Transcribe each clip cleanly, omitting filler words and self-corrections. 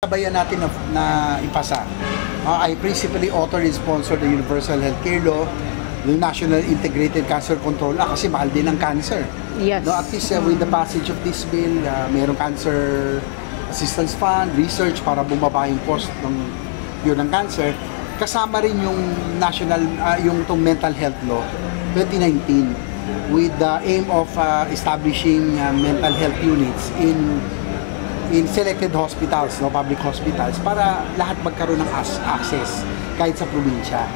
Sabayan natin na ipasa. I principally authored and sponsored the Universal Healthcare Law, the National Integrated Cancer Control Act, kasi mahal din ang cancer. Yes. No, at least with the passage of this bill, mayroong Cancer Assistance Fund, research para bumaba yung cost ng cancer. Kasama rin yung national, yung itong Mental Health Law 2019 with the aim of establishing mental health units in selected hospitals, no, public hospitals, para lahat magkaroon ng access kahit sa probinsya.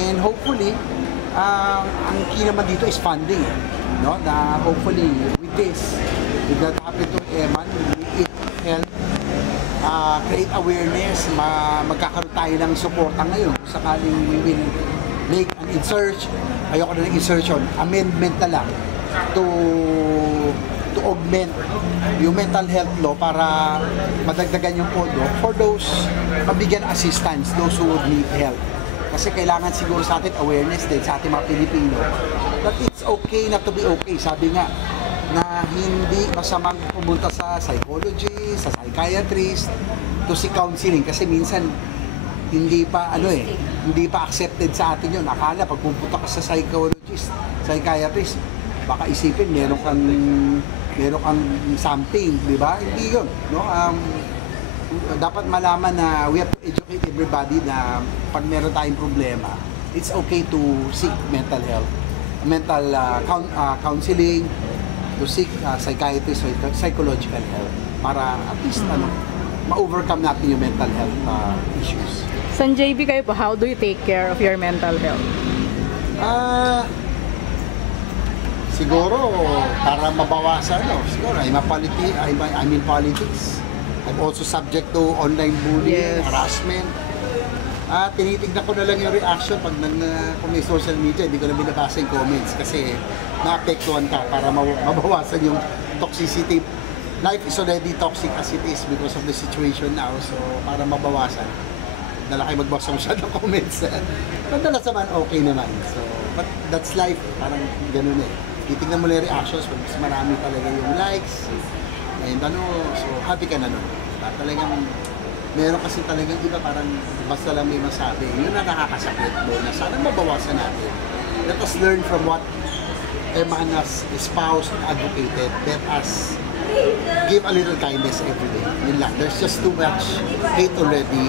And hopefully, ang key naman dito is funding, no, na hopefully with this, with that happen to Eman, it help create awareness, magkakaroon tayo ng suporta ngayon kung sakaling we will make an ayoko na ng insertion, amendment na lang to augment yung mental health law para madagdagan yung pondo for those mabigyan assistance, those who would need help. Kasi kailangan siguro sa atin awareness din sa ating mga Pilipino that it's okay not to be okay. Sabi nga na hindi masamang pumunta sa psychologist, sa psychiatrist, to seek counseling kasi minsan hindi pa hindi pa accepted sa atin yun. Akala pag pupunta ka sa psychologist, psychiatrist, baka isipin meron kang something, di ba? Hindi yun, no? Dapat malaman na we have to educate everybody na pag meron tayong problema, it's okay to seek mental health, counseling, to seek psychiatrist or psychological help para at least ma-overcome natin yung mental health issues. San JB, kayo po, how do you take care of your mental health? Siguro, para mabawasan, siguro, I'm in politics. I'm also subject to online bullying, harassment. Tinitignan ko na lang yung reaction pag kung may social media, hindi ko na binabasa yung comments kasi naapektuhan ka para mabawasan yung toxicity. Life is already toxic as it is because of the situation now, so para mabawasan, dala kayo magbasa siya ng comments. Madalas naman okay naman. So, but that's life, parang ganun eh. Titignan mo lang yung reactions, mas marami talaga yung likes, and so happy ka na nun. Talagang, meron kasi talagang iba parang basta lang may masabi. Yun na nakakasakit doon na sana mabawasan natin. Let us learn from what Eman has espoused and advocated. Let us give a little kindness every day. Yun lang. There's just too much hate already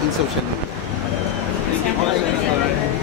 in social media. Okay.